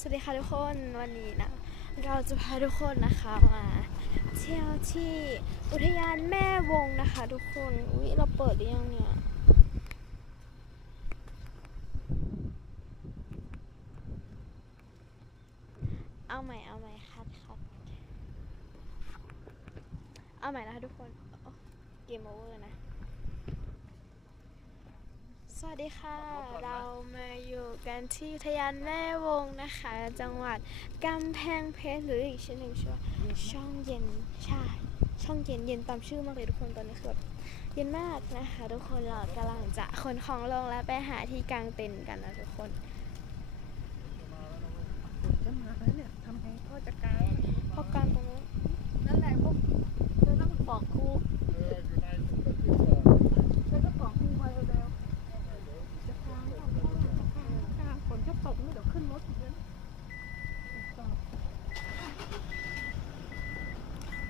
สวัสดีค่ะทุกคนวันนี้นะ เราจะพาทุกคนนะคะมาเที่ยวที่อุทยานแม่วงนะคะ ทุกคนอุ๊ยเราเปิดหรือยังเนี่ยเอาใหม่เอาใหม่คัดคัดเอาใหม่นะคะทุกคนเกมโอเวอร์นะ สวัสดีค่ะ เรามาอยู่กันที่อุทยานแม่วงนะคะ จังหวัดกำแพงเพชรหรืออีกชื่อหนึ่งชื่อว่าช่องเย็นใช่ช่องเย็นเย็นตามชื่อมากเลยทุกคนตอนนี้คือแบบเย็นมากนะคะ ทุกคนเรากำลังจะขนของลงแล้วไปหาที่กางเต็นท์กันนะทุกคนจะมาแล้วเนี่ยทำไงพ่อจะกางพอกางตรงนู้นนั่นแหละพวกเธอต้องบอกครูเธอก็บอกครูมาเร็วๆจะกางเอาพ่อกางฝนจะตกนี่ เดี๋ยวขึ้นรถอีกแล้ว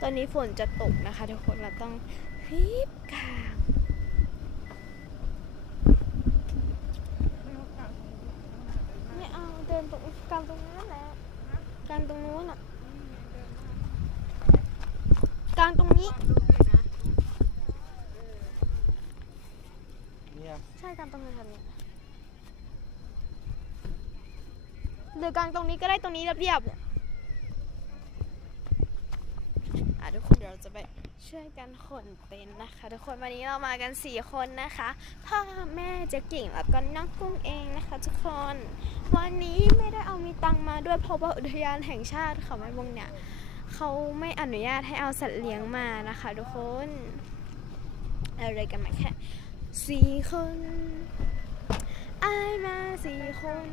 ตอนนี้ฝนจะตกนะคะทุกคนเราต้องรีบกางไม่ว่ากางไม่เอาเดินตรงกางตรงนู้นแหละกางตรงนู้นอะกางตรงนี้เนี่ยใช่กางตรงนี้ทำเนี่ย หรือกางตรงนี้ก็ได้ตรงนี้เรียบๆเนี่ยอะทุกคนเดี๋ยวเราจะไปช่วยกันขนเต็นท์นะคะ ทุกคนวันนี้เรามากันสี่คนนะคะพ่อแม่เจ๊กิ่งแล้วก็น้องกุ้งเองนะคะ ทุกคน วันนี้ไม่ได้เอามีตังมาด้วยเพราะว่าอุทยานแห่งชาติเขาแม่วงเนี่ยเขาไม่อนุญาตให้เอาสัตว์เลี้ยงมานะคะ ทุกคนเราเลยกันมาแค่สี่คนอายมาสี่คน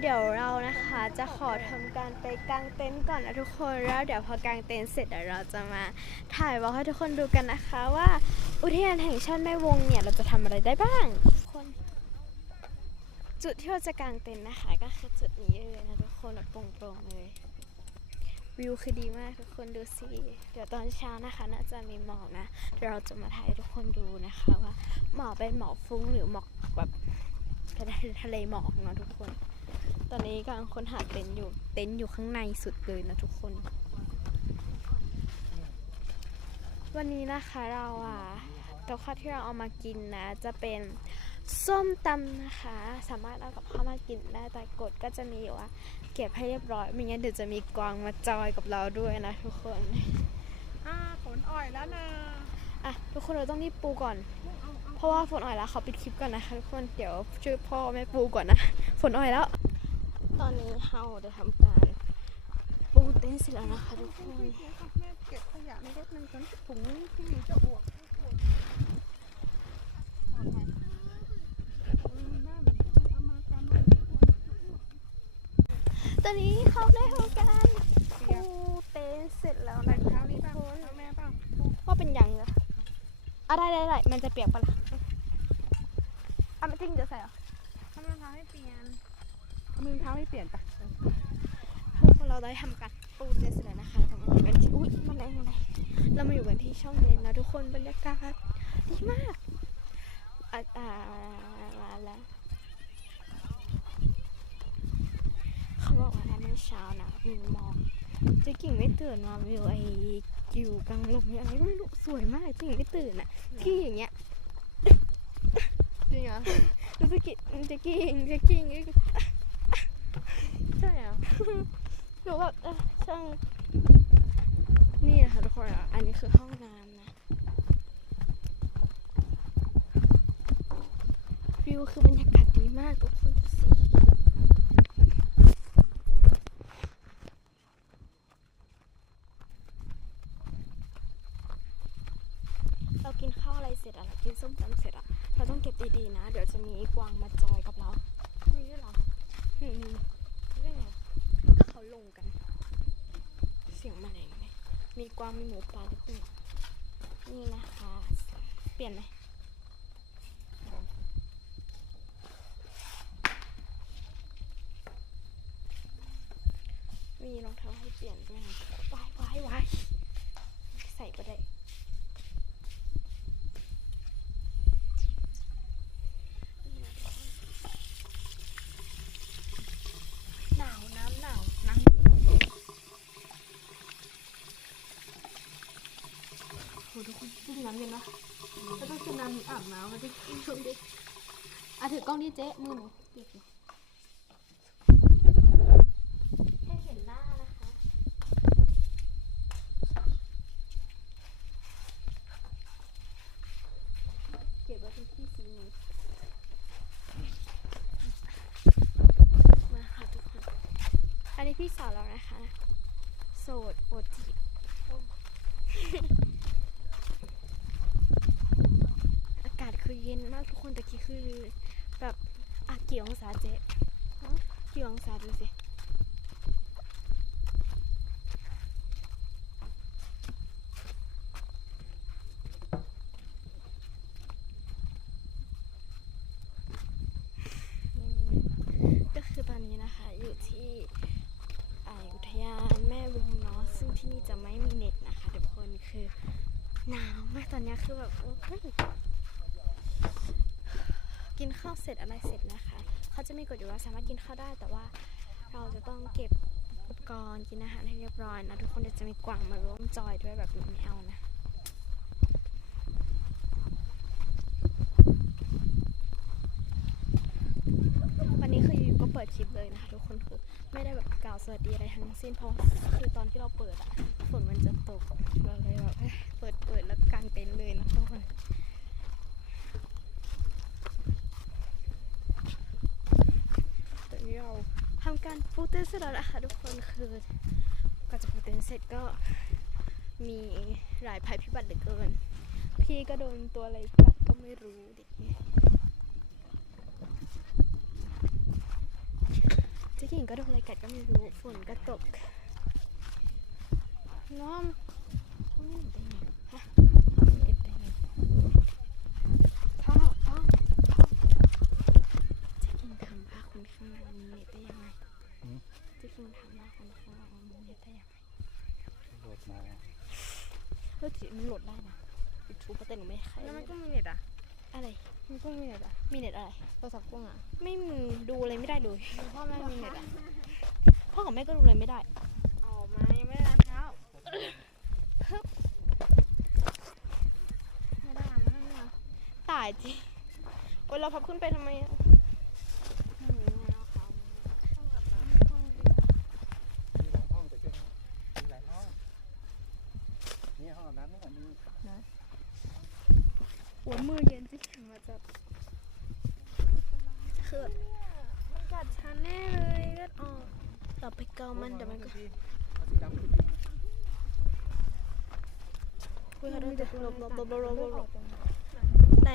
เดี๋ยวเรานะคะจะขอทำการไปกางเต็นท์ก่อนนะทุกคนแล้วเดี๋ยวพอกางเต็นท์เสร็จเดี๋ยวเราจะมาถ่ายวอลให้ทุกคนดูกันนะคะว่าอุทยานแห่งชาติแม่วงเนี่ยเราจะทำอะไรได้บ้างคนจุดที่เราจะกางเต็นท์นะคะก็คือจุดนี้เลยนะทุกคนแบบโปร่งๆเลยวิวคือดีมากทุกคนดูสิเดี๋ยวตอนเช้านะคะน่าจะมีหมอกนะเดี๋ยวเราจะมาถ่ายทุกคนดูนะคะว่าหมอกเป็นหมอกฟุ้งหรือหมอกแบบทะเลหมอกเนาะทุกคน ตอนนี้กำลังค้นหาเต็นท์อยู่ เต็นท์อยู่ข้างในสุดเลยนะทุกคน วันนี้นะคะเราอะตัวข้าวที่เราเอามากินนะ จะเป็นส้มตำนะคะ สามารถเอากับข้าวมากินได้แต่กฎก็จะมีอยู่ว่า เก็บให้เรียบร้อยไม่งั้นเดี๋ยวจะมีกวางมาจอยกับเราด้วยนะทุกคน อ่าฝนอ่อยแล้วนะ อะ ทุกคนเราต้องรีบปูก่อน เพราะว่าฝนอ่อยแล้วเขาปิดคลิปก่อนนะคะทุกคนเดี๋ยวช่วยพ่อแม่ปูก่อนนะฝนอ่อยแล้ว ตอนนี้เราจะทำการปูเต็นท์เสร็จแล้วนะคะทุกคนแม่เก็บขยะในรถหนึ่งจนถุงที่หนูจะอวกตอนนี้เขาได้ทำการปูเต็นท์เสร็จแล้วใส่นะเท้านี้ป่ะเอาแม่ป่ะว่าเป็นยังอะอะไรอะไรมันจะเปียกปะล่ะ อะไม่จริงจะใส่เหรอทำรองเท้าให้เปลี่ยนเอามือเท้าให้เปลี่ยนป่ะทุกคนเราได้ทำการปูเต็นท์เสร็จแล้วนะคะเรามาอยู่กันที่อุ้ยมันแรงอะไรเรามาอยู่กันที่ช่องเย็นนะทุกคนบรรยากาศดีมากอะอ่ามาแล้วเขาบอกว่าเมื่อเช้านะมีหมอกเจ๊กิ่งไม่ตื่นมาวิวไอ้กิวกลางลมเนี่ยอะไรก็ไม่รู้สวยมากเจ๊กิ่งไม่ตื่นอะที่อย่างเงี้ย จริงเหรอรู้สึกกิเจ๊กิ้งเจ๊กิ้งใช่เหรอหนูแบบช่างนี่นะคะทุกคนอะอันนี้คือห้องน้ำนะวิวคือบรรยากาศดีมากทุกคนดูสิเรากินข้าวอะไรเสร็จอะเรากินส้มตำเสร็จอะเราต้องเก็บดีๆนะ เดี๋ยวจะมีกวางมาจอยกับเรา มีด้วยเหรอ อืม เรื่องไง ก็เขาลงกัน เสียงแมลงเลยมี กวางมีหมูป่าทุกคนนี่นะคะ เปลี่ยนไหมมีรองเท้าให้เปลี่ยนด้วยนะวายวายวายใส่ก็ได้ น้ำเย็นเนาะแล้วต้องกินน้ำอาบน้ำมาดิชุบดิอะ ถือกล้องดิเจ๊มือหนูติดอยู่ให้เห็นหน้านะคะเก็บไว้เป็นที่สีนี้มาค่ะทุกคน อันนี้พี่สาวเรานะคะ โสดโอจิโอ้อากาศคือเย็นมากทุกคนแต่กี้คือ แบบอะกี่องศาเจ๊กี่องศาดูสิ ก็คือตอนนี้นะคะอยู่ที่อ่าอุทยานแม่วงเนาะซึ่งที่นี่จะไม่มีเน็ตนะคะทุกคนคือหนาวมากตอนนี้คือแบบโอ้ย กินข้าวเสร็จอะไรเสร็จนะคะเขาจะมีกฎอยู่ว่าสามารถกินข้าวได้ แต่ว่าเราจะต้องเก็บอุปกรณ์กินอาหารให้เรียบร้อยนะทุกคนเดี๋ยวจะมีกวางมาร่วมจอยด้วยแบบนี้ไม่เอานะวันนี้คืออยู่ก็เปิดคลิปเลยนะคะทุกคนคือไม่ได้แบบกล่าวสวัสดีอะไรทั้งสิ้นเพราะคือตอนที่เราเปิดอะฝนมันจะตกเราเลยแบบเอ้ยเปิดเปิดแล้วกางเต็นท์เลยนะทุกคนตอนนี้เราทำ การปูเต็นเสร็จแล้วนะคะทุกคนคือกว่าจะปูเต็นเสร็จก็มีหลายภัยพิบัติเหลือเกิน พี่ก็โดนตัวอะไรกัดก็ไม่รู้เด็กเนี่ยเจ๊กิ่งก็โดนอะไรกัดก็ไม่รู้ฝนก็ตกน้อมอืมได้ไงพ่อพ่อพ่อเจ๊กิ่งทำผ้าคนข้างหลังมีเนตได้ยังไง เจ๊กิ่งทำผ้าคนข้างหลังมีเน็ตได้ยังไงโหลดมาเฮ้ยมันโหลดได้นะยูทูบแต่หนูไม่ใครแล้วมันก็มีเน็ตอะ อะไร มันก็มีเน็ตอะ มีเน็ตอะไร โทรศัพท์กุ้งอะ ไม่มีดูอะไรไม่ได้เลยพ่อแม่มีเน็ตอะ พ่อกับแม่ก็ดูอะไรไม่ได้ออกมายังไม่ได้ล้างเท้าไม่ได้ไม่ได้ไม่ได้ตายจริงโอ้ยเราพับขึ้นไปทำไมอะ ไม่มีไม่เอาเขา มีหลายห้องแต่เชื่อมีหลายห้อง นี่ห้องอาบน้ำนี่ก่อนมีหัวมือเย็นจริงมาจับคือมันกัดฉันแน่เลยเลือดออกเราไปเกามันเดี๋ยวมันก็เอาสีดำขึ้นดีคุยเขาด้วยหลบหลบหลบหลบหลบหลบหลบไหน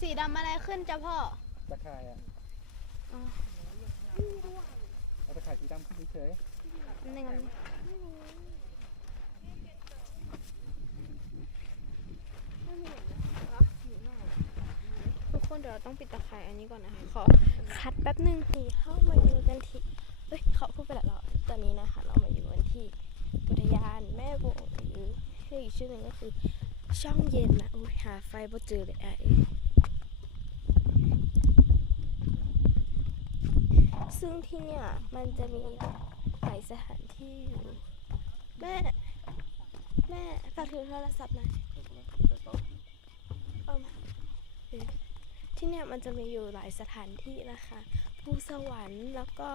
สีดำอะไรขึ้นจ้ะพ่อตะข่ายอะอ๋อ เอาตะข่ายสีดำขึ้นเฉยนี่งทุกคนเดี๋ยวเราต้องปิดตะข่ายอันนี้ก่อนนะคะ ขอคัดแป๊บหนึ่งนี่เข้ามาอยู่กันที่เฮ้ยเขาพูดไปแล้วเรอตอนนี้นะคะ เรามาอยู่กันที่อุทยานแม่วงหรือเรียกอีกชื่อหนึ่งก็คือช่องเย็นนะอุ้ยหาไฟบ่เจอเลยไอ้ ซึ่งที่เนี่ยมันจะมีหลายสถานที่อยู่แม่ แม่ฝากถือโทรศัพท์หน่อยเอามาที่เนี่ยมันจะมีอยู่หลายสถานที่นะคะภูสวรรค์แล้วก็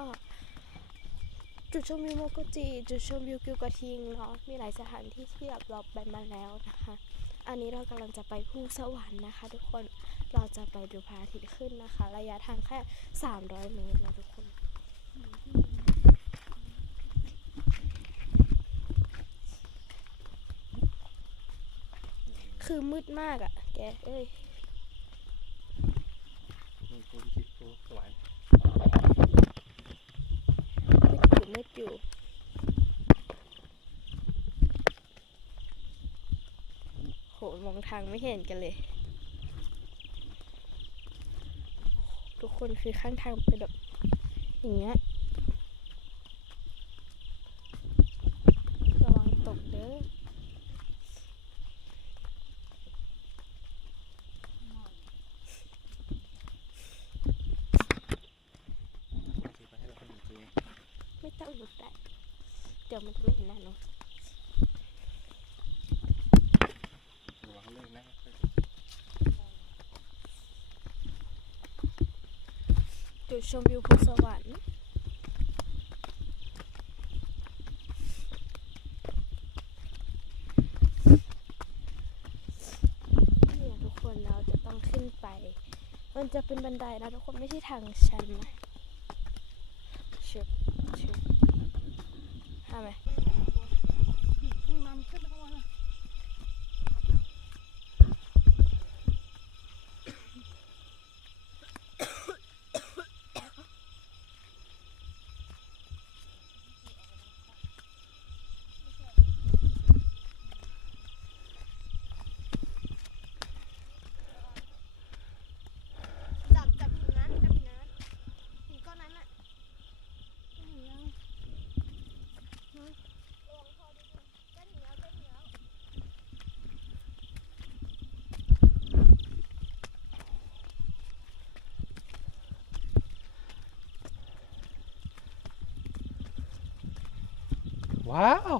จุดชมวิวโมโกจิ จุดชมวิวกิวกระทิงเนาะมีหลายสถานที่ที่แบบเราไปมาแล้วนะคะ อันนี้เรากำลังจะไปภูสวรรค์นะคะ ทุกคน เราจะไปดูพระอาทิตย์ขึ้นนะคะ ระยะทางแค่ 300 เมตรนะทุกคนคือมืดมากอะ่ะ แก เอ้ยนี่ภูพิชิตภูสวรรค์มืดอยู่มืดอยู่ โห มอ งทางไม่เห็นกันเลย ทุกคนคือข้างทางเป็นแบบอย่างเงี้ย ระวังตกเด้อ ถือไปให้เราคนหนึ่งที ไม่ต้องหลุดได้ เดี๋ยวมันจะไม่เห็นหน้าเนาะ จุดชมวิวภูสวรรค์เนี่ยทุกคนเราจะต้องขึ้นไป มันจะเป็นบันไดนะทุกคนไม่ใช่ทางชันนะชิบชิบทำไหม นำขึ้นไปข้างบนเลย จับจับหินนั้นจับหินนั้นหินก้อนนั้นอะ ว้าว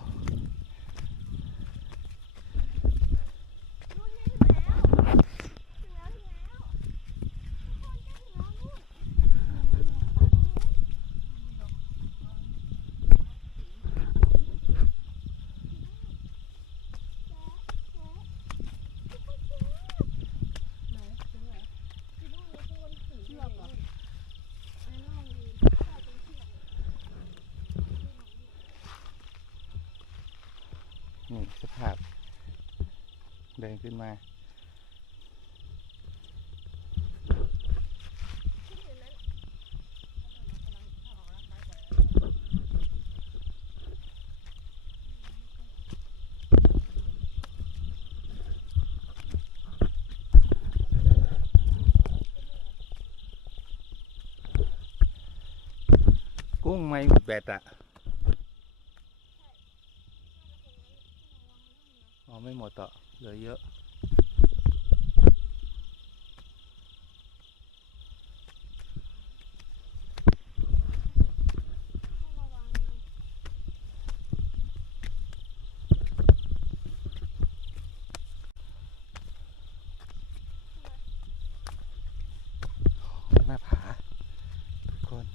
ไหนถึงไหนเชือกเหรอ นี่สภาพเดินขึ้นมากุ้งไม่หมดแบตอะ อ๋อ ไม่หมดอะเหลือเยอะ หน้าผาทุกคน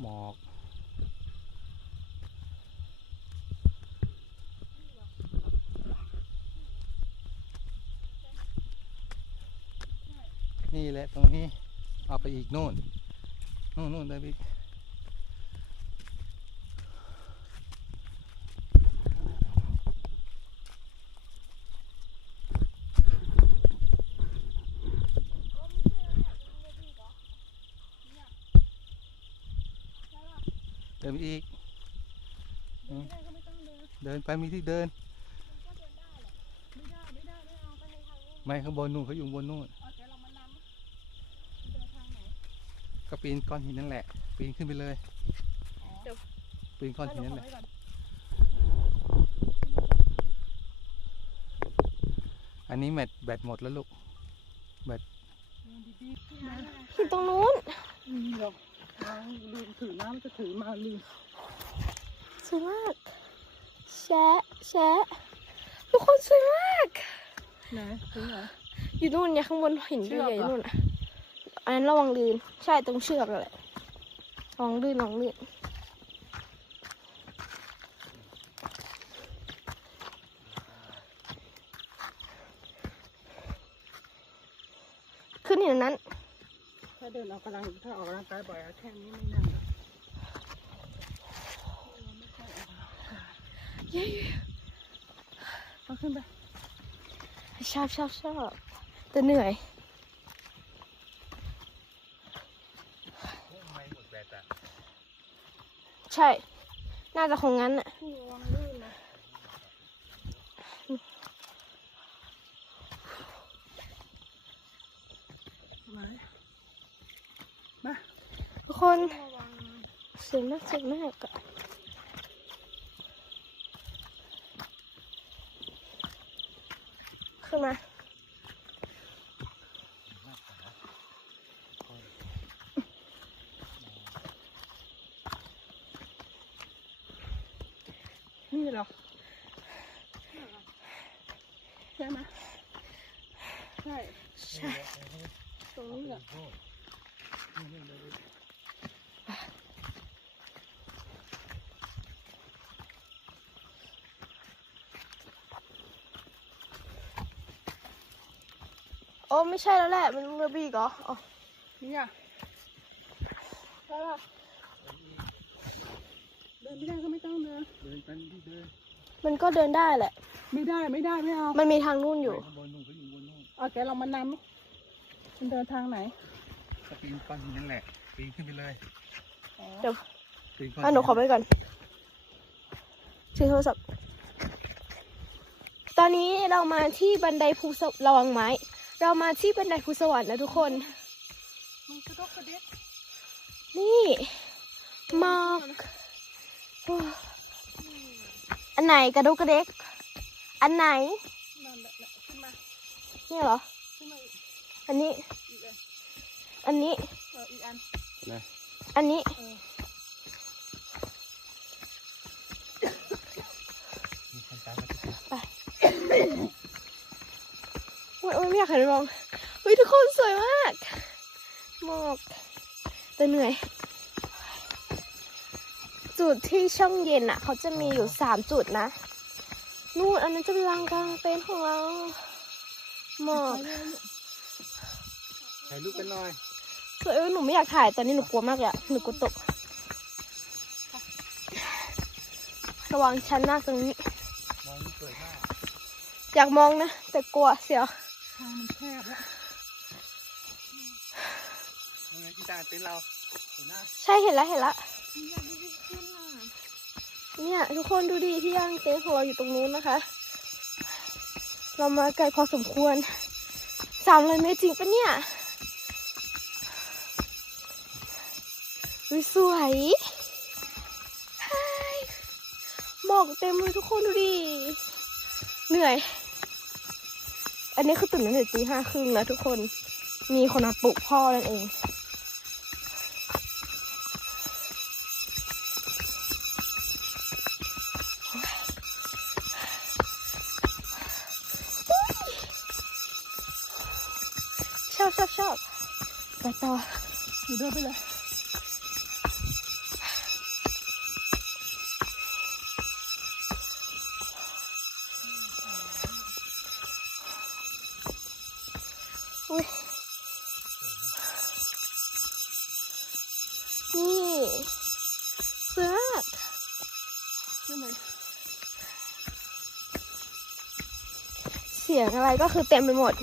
หมอก นี่ แหละตรงนี้เอาไปอีกนู่นนู่นนู่นได้พี่เดินไปอีก เดินไปมีที่เดิน ไม่เอาไม่ข้างบนนู่นเขาอยู่บนนู่น เอาแต่เรามานำเดินทางไหน ก็ปีนก้อนหินนั่นแหละ ปีนขึ้นไปเลยอ๋อปีนก้อนหินนั่นแหละไว้ก่อนอันนี้แบตแบตหมดแล้วลูกเดินดีๆนะหินตรงนู้นอืมเดี๋ยวเราลืมถือน้ำจะถือมาลืมสวยมากแชะแชะทุกคนสวยมากไหนถือไหนอยู่นู่นเนี่ยข้างบนหินเชืใหอกญ่เหรอๆนู่นอะ อันนั้นระวังลื่น ใช่ตรงเชือกนั่นแหละระวังลื่นระวังลื่นขึ้นหินนั้น ถ้าเดินออกกำลังถ้าออกกำลังกายบ่อยอะแค่นี้ไม่นั่งอะเย้เอาขึ้นไปชอบชอบชอบแต่เหนื่อย ไม่หมดแบตอะ ใช่ น่าจะคงงั้นอะระวังลื่นนะไหนมาทุกคนระวังสวยมากสวยมากอะขึ้นมา นี่เหรอใช่ไหมใช่ใช่ตรงนี้เหรอโอ้ไม่ใช่แล้วแหละ มันเรือบีกเหรออ๋อนี่ยใช่ป่ะ ดินไม่ได้ก็ไม่ต้องเดินเดินไปที่เดินมันก็เดินได้แหละ ไม่ได้ไม่ได้ไม่เอามันมีทางนู่นอยู่ข้างบนนู่นเขาอยู่บนนู่นเอาแกเรามานำมันเดินทางไหนก็ปีนก้อนหินนั่นแหละปีนขึ้นไปเลยอ๋อเดี๋ยวปีนก้อนอะหนูขอไปก่อนถือโทรศัพท์ตอนนี้เรามาที่บันไดภูสวระวังไม้ เรามาที่บันไดภูสวรรค์นะทุกคนมันกระดกกระเด็กนี่หมอกโอันไหนกระดุกกระเด็ก อันไหนนี่เหรอ อันนี้ อันนี้ อันนะอันนี้เออมีคนตามมาติดโอ้ยไม่อยากหันมองเฮ้ยทุกคนสวยมากหมอกแต่เหนื่อย จุดที่ช่องเย็นอะ เขาจะมีอยู่สามจุดนะ นู่นอันนั้นจะเป็นลานกลางเต็นท์ของเราหมอกถ่ายรูปกันหน่อยสวยเออหนูไม่อยากถ่ายตอนนี้หนูกลัวมากเลยอะหนูกลัวตก ระวังชั้นมากตรงนี้ มองนี่สวยมากอยากมองนะ แต่กลัวเสียว ทางมันแคบแล้วยังไงที่ตาเต็นท์เราเห็นหน้า ใช่เห็นแล้วเห็นแล้วอยากได้ขึ้นอะ เนี่ยทุกคนดูดิที่ย่างเต็นท์ของเราอยู่ตรงนู้นนะคะ เรามาไกลพอสมควรสามร้อยเมตรจริงปะเนี่ยสวยเฮ้ยหมอกเต็มเลยทุกคนดูดิ เหนื่อย อันนี้คือตื่นตั้งแต่ตีห้าครึ่งนะทุกคน มีคนมาปลุกพ่อนั่นเอง ดินไปเลยอุ้ยนี่เสือกขึ้นเลยเสียงอะไรก็คือเต็มไปหมด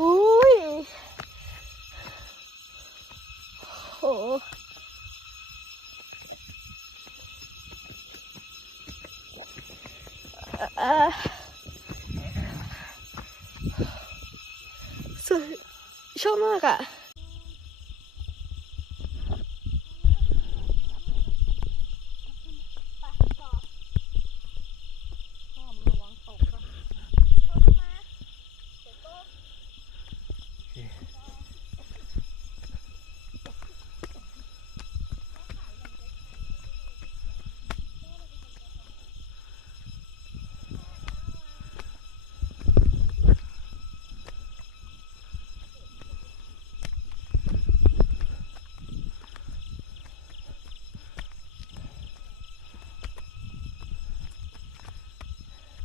อุ้ยโห เอ่อ สวยชอบมากอะ่ะอมันระวังตกนะ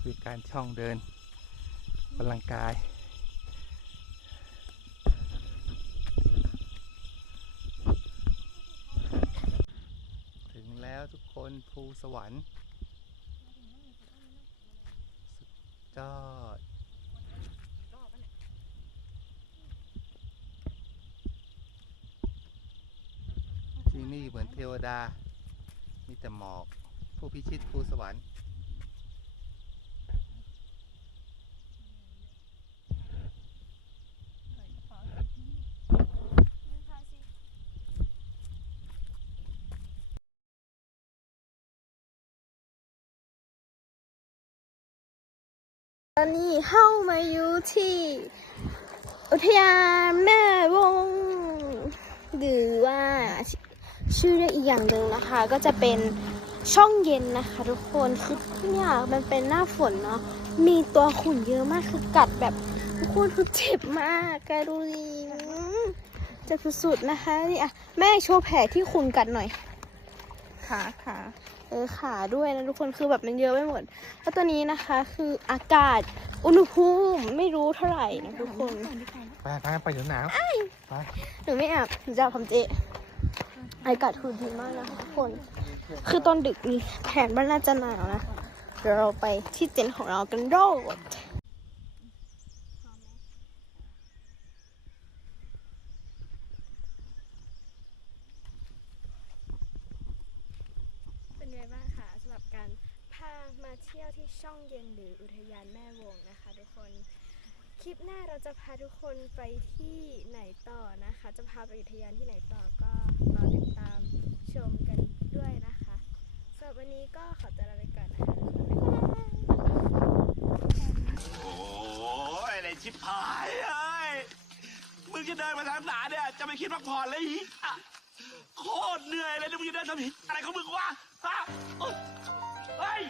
คือ การช่องเดินกำลังกาย ถึงแล้วทุกคนภูสวรรค์สุดยอดที่นี่เหมือนเทวดา มีแต่หมอก ผู้พิชิตภูสวรรค์ ตอนนี้เข้ามาอยู่ที่อุทยานแม่วง หรือว่าชื่อเรียกอีกอย่างหนึ่งนะคะ ก็จะเป็นช่องเย็นนะคะทุกคนคือเนี่ยมันเป็นหน้าฝนเนาะมีตัวขุ่นเยอะมากคือกัดแบบทุกคนคือเจ็บมากแกดูดิอืมเจ็บสุดๆนะคะนี่อะแม่โชว์แผลที่ขุ่นกัดหน่อยขาขา ออขาด้วยนะทุกคนคือแบบมันเยอะไปหมด แล้วตัวนี้นะคะคืออากาศอุณหภูมิไม่รู้เท่าไหร่นะทุกคนไปไปไปเดี๋ยวหนาวไปหนูไม่อาบหนูจะอาบทำเจอากาศคือดีมากนะคะทุกคน คือตอนดึกนี่แผนบ้านน่าจะหนาวนะเดี๋ยวเราไปที่เต็นท์ของเรากันโดดเป็นไงบ้างคะสำหรับการพามาเที่ยวที่ ช่องเย็นหรืออุทยานแม่วงนะคะ ทุกคน คลิปหน้าเราจะพาทุกคนไปที่ไหนต่อนะคะ จะพาไปอุทยานที่ไหนต่อก็รอติดตามชมกันด้วยนะคะสำหรับวันนี้ก็ขอตัวลาไปก่อนนะคะบ๊ายบายโอ้ยอะไรชิบหายเอ้ยมึงจะเดินมาทางไหนเนี่ยจะไม่คิดพักผ่อนเลยอีอะโคตรเหนื่อยเลยนะมึงจะเดินทำอะไรของมึงวะฮะเฮ้ย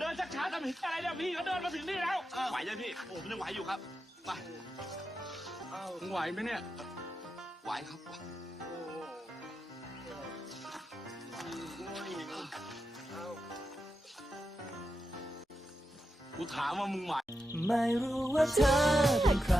เดินช้าๆทำหิอะไรเนี่ยพี่เขาเดินมาถึงนี่แล้วไหวยังพี่โอ้ผมยังไหวอยู่ครับไปมึงไหวไหมเนี่ย ไหวครับกูถามว่ามึงไหว ไม่รู้ว่าเธอเป็นใคร